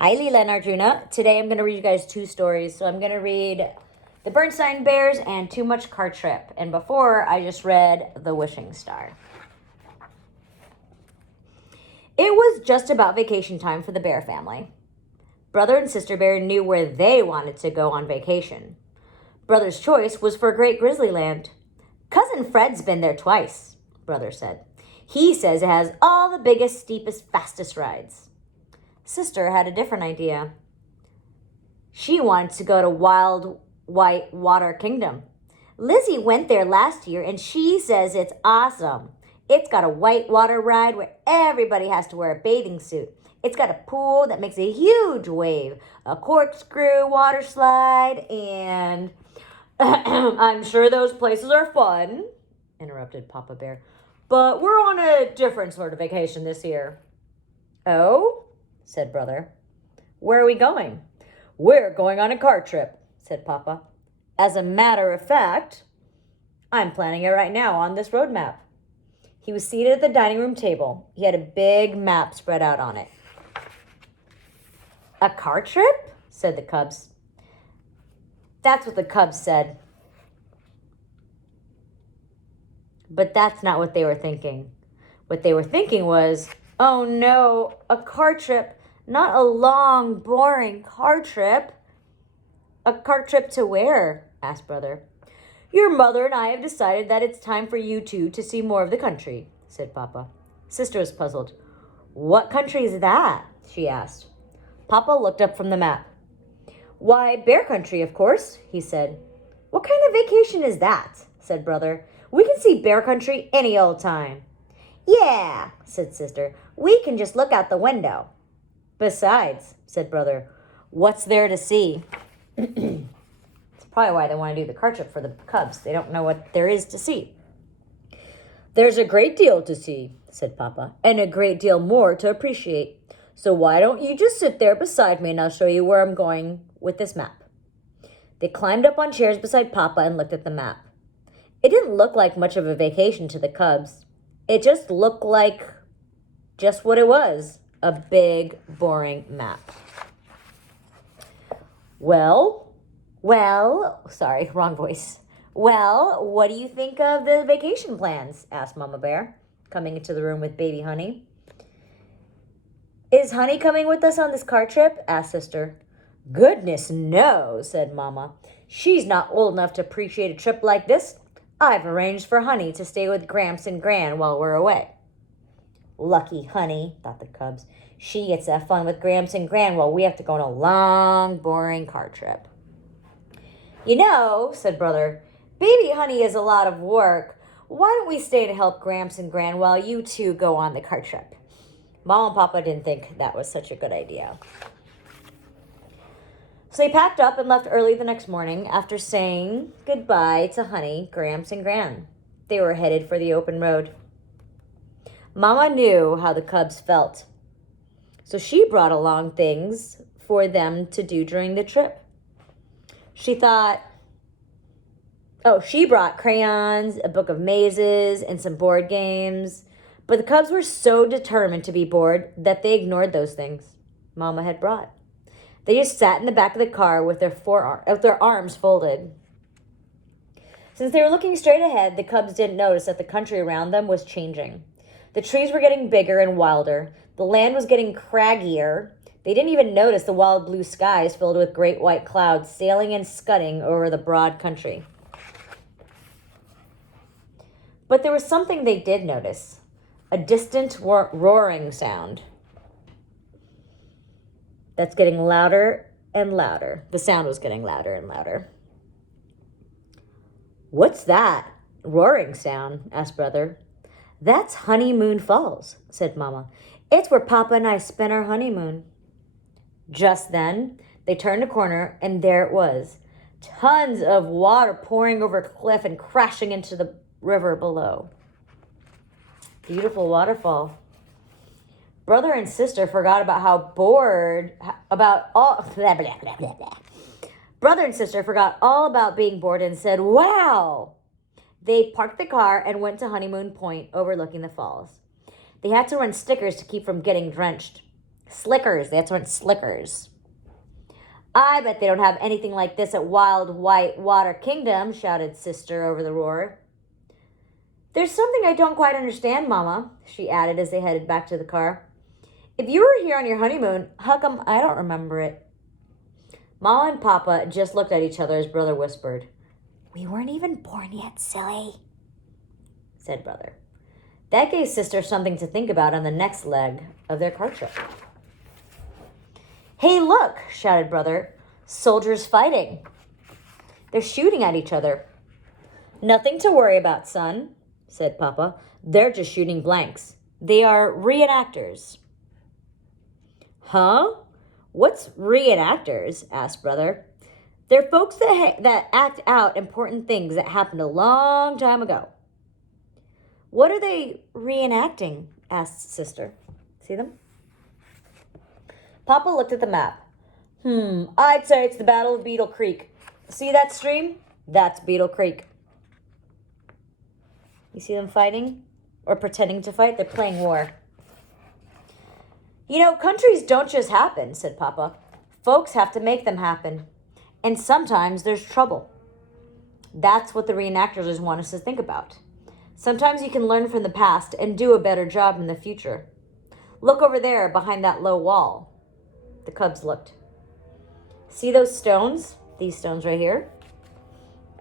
Hi, Leela and Arjuna. Today I'm going to read you guys two stories. So I'm going to read The Bernstein Bears and Too Much Car Trip. And before, I just read The Wishing Star. It was just about vacation time for the Bear family. Brother and Sister Bear knew where they wanted to go on vacation. Brother's choice was for Great Grizzly Land. Cousin Fred's been there twice, Brother said. He says it has all the biggest, steepest, fastest rides. Sister had a different idea. She wanted to go to Wild White Water Kingdom. Lizzie went there last year and she says it's awesome. It's got a white water ride where everybody has to wear a bathing suit. It's got a pool that makes a huge wave, a corkscrew water slide, and I'm sure those places are fun, interrupted Papa Bear. But we're on a different sort of vacation this year. Oh? Said Brother. Where are we going? We're going on a car trip, said Papa. As a matter of fact, I'm planning it right now on this road map. He was seated at the dining room table. He had a big map spread out on it. A car trip? Said the Cubs. That's what the Cubs said. But that's not what they were thinking. What they were thinking was, oh no, a car trip. Not a long, boring car trip. A car trip to where? Asked Brother. Your mother and I have decided that it's time for you two to see more of the country, said Papa. Sister was puzzled. What country is that? She asked. Papa looked up from the map. Why, Bear Country, of course, he said. What kind of vacation is that? Said Brother. We can see Bear Country any old time. Yeah, said Sister. We can just look out the window. Besides, said Brother, what's there to see? It's probably why they want to do the car trip for the Cubs. They don't know what there is to see. There's a great deal to see, said Papa, and a great deal more to appreciate. So why don't you just sit there beside me and I'll show you where I'm going with this map. They climbed up on chairs beside Papa and looked at the map. It didn't look like much of a vacation to the Cubs. It just looked like just what it was. A big, boring map. Sorry, wrong voice. Well, what do you think of the vacation plans? Asked Mama Bear, coming into the room with baby Honey. Is Honey coming with us on this car trip? Asked Sister. Goodness, no, said Mama. She's not old enough to appreciate a trip like this. I've arranged for Honey to stay with Gramps and Gran while we're away. Lucky Honey, thought the Cubs. She gets to have fun with Gramps and Gran while we have to go on a long, boring car trip. You know, said Brother, baby Honey is a lot of work. Why don't we stay to help Gramps and Gran while you two go on the car trip? Mom and Papa didn't think that was such a good idea. So they packed up and left early the next morning after saying goodbye to Honey, Gramps, and Gran. They were headed for the open road. Mama knew how the Cubs felt, so she brought along things for them to do during the trip. She brought crayons, a book of mazes, and some board games, but the Cubs were so determined to be bored that they ignored those things Mama had brought. They just sat in the back of the car with their arms folded. Since they were looking straight ahead, the Cubs didn't notice that the country around them was changing. The trees were getting bigger and wilder. The land was getting craggier. They didn't even notice the wild blue skies filled with great white clouds sailing and scudding over the broad country. But there was something they did notice, a distant roaring sound that's getting louder and louder. The sound was getting louder and louder. What's that roaring sound? Asked Brother. That's Honeymoon Falls, said Mama. It's where Papa and I spent our honeymoon. Just then, they turned a corner, and there it was. Tons of water pouring over a cliff and crashing into the river below. Beautiful waterfall. Brother and Sister forgot Brother and Sister forgot all about being bored and said, wow! They parked the car and went to Honeymoon Point overlooking the falls. They had to run stickers to keep from getting drenched. Slickers. That's what Slickers. I bet they don't have anything like this at Wild White Water Kingdom, shouted Sister over the roar. There's something I don't quite understand, Mama, she added as they headed back to the car. If you were here on your honeymoon, how come I don't remember it? Mama and Papa just looked at each other as Brother whispered, We weren't even born yet, silly, said Brother. That gave Sister something to think about on the next leg of their car trip. Hey, look, shouted Brother. Soldiers fighting. They're shooting at each other. Nothing to worry about, son, said Papa. They're just shooting blanks. They are reenactors. Huh? What's reenactors? Asked Brother. They're folks that act out important things that happened a long time ago. What are they reenacting? Asked Sister. See them? Papa looked at the map. I'd say it's the Battle of Beetle Creek. See that stream? That's Beetle Creek. You see them fighting? Or pretending to fight? They're playing war. You know, countries don't just happen, said Papa. Folks have to make them happen. And sometimes there's trouble. That's what the reenactors want us to think about. Sometimes you can learn from the past and do a better job in the future. Look over there behind that low wall. The cubs looked. See those stones? These stones right here?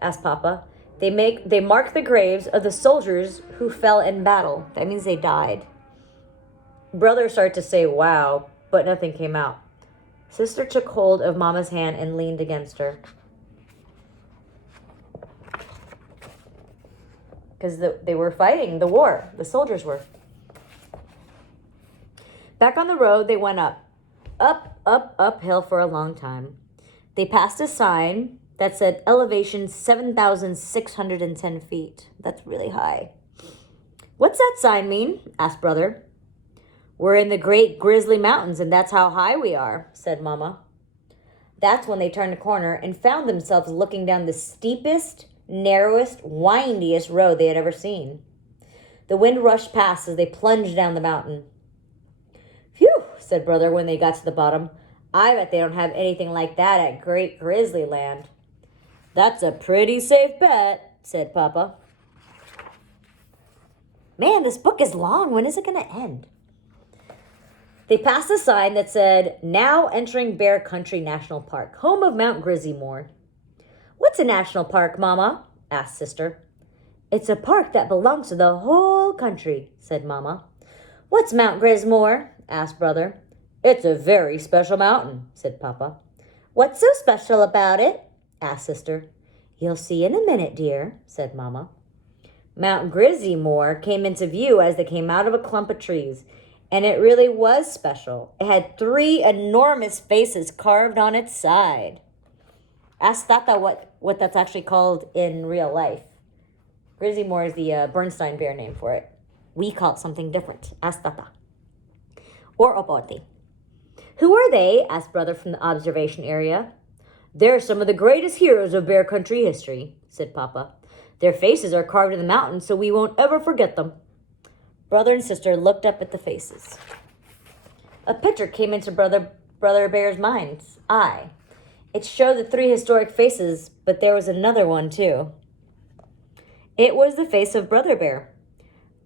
Asked Papa. They mark the graves of the soldiers who fell in battle. That means they died. Brother started to say, wow, but nothing came out. Sister took hold of Mama's hand and leaned against her. Because they were fighting the war. The soldiers were. Back on the road, they went uphill for a long time. They passed a sign that said elevation 7,610 feet. That's really high. What's that sign mean? Asked Brother. We're in the Great Grizzly Mountains, and that's how high we are, said Mama. That's when they turned a corner and found themselves looking down the steepest, narrowest, windiest road they had ever seen. The wind rushed past as they plunged down the mountain. Phew, said Brother when they got to the bottom. I bet they don't have anything like that at Great Grizzly Land. That's a pretty safe bet, said Papa. Man, this book is long. When is it going to end? They passed a sign that said, now entering Bear Country National Park, home of Mount Grizzlymore. What's a national park, Mama? Asked Sister. It's a park that belongs to the whole country, said Mama. What's Mount Grizzlymore? Asked Brother. It's a very special mountain, said Papa. What's so special about it? Asked Sister. You'll see in a minute, dear, said Mama. Mount Grizzlymore came into view as they came out of a clump of trees, and it really was special. It had 3 enormous faces carved on its side. Ask Tata what that's actually called in real life. Grizzlymore is the Bernstein bear name for it. We call it something different. Ask Tata. Or Opote. Who are they? Asked Brother from the observation area. They're some of the greatest heroes of Bear Country history, said Papa. Their faces are carved in the mountains, so we won't ever forget them. Brother and Sister looked up at the faces. A picture came into Brother Bear's mind's eye. It showed the 3 historic faces, but there was another one, too. It was the face of Brother Bear.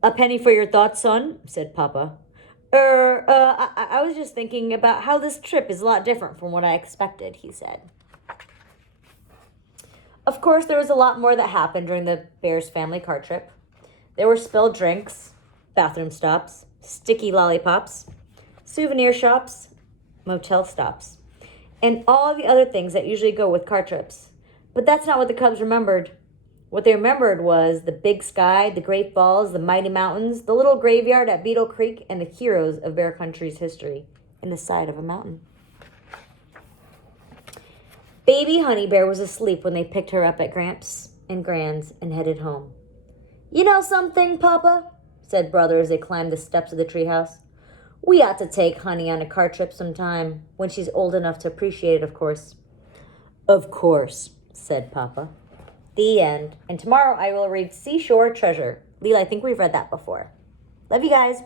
A penny for your thoughts, son, said Papa. I was just thinking about how this trip is a lot different from what I expected, he said. Of course, there was a lot more that happened during the Bears family car trip. There were spilled drinks, bathroom stops, sticky lollipops, souvenir shops, motel stops, and all the other things that usually go with car trips. But that's not what the Cubs remembered. What they remembered was the big sky, the great falls, the mighty mountains, the little graveyard at Beetle Creek, and the heroes of Bear Country's history in the side of a mountain. Baby Honey Bear was asleep when they picked her up at Gramps and Gran's and headed home. You know something, Papa? Said Brother as they climbed the steps of the treehouse. We ought to take Honey on a car trip sometime, when she's old enough to appreciate it, of course. Of course, said Papa. The end. And tomorrow I will read Seashore Treasure. Leela, I think we've read that before. Love you guys.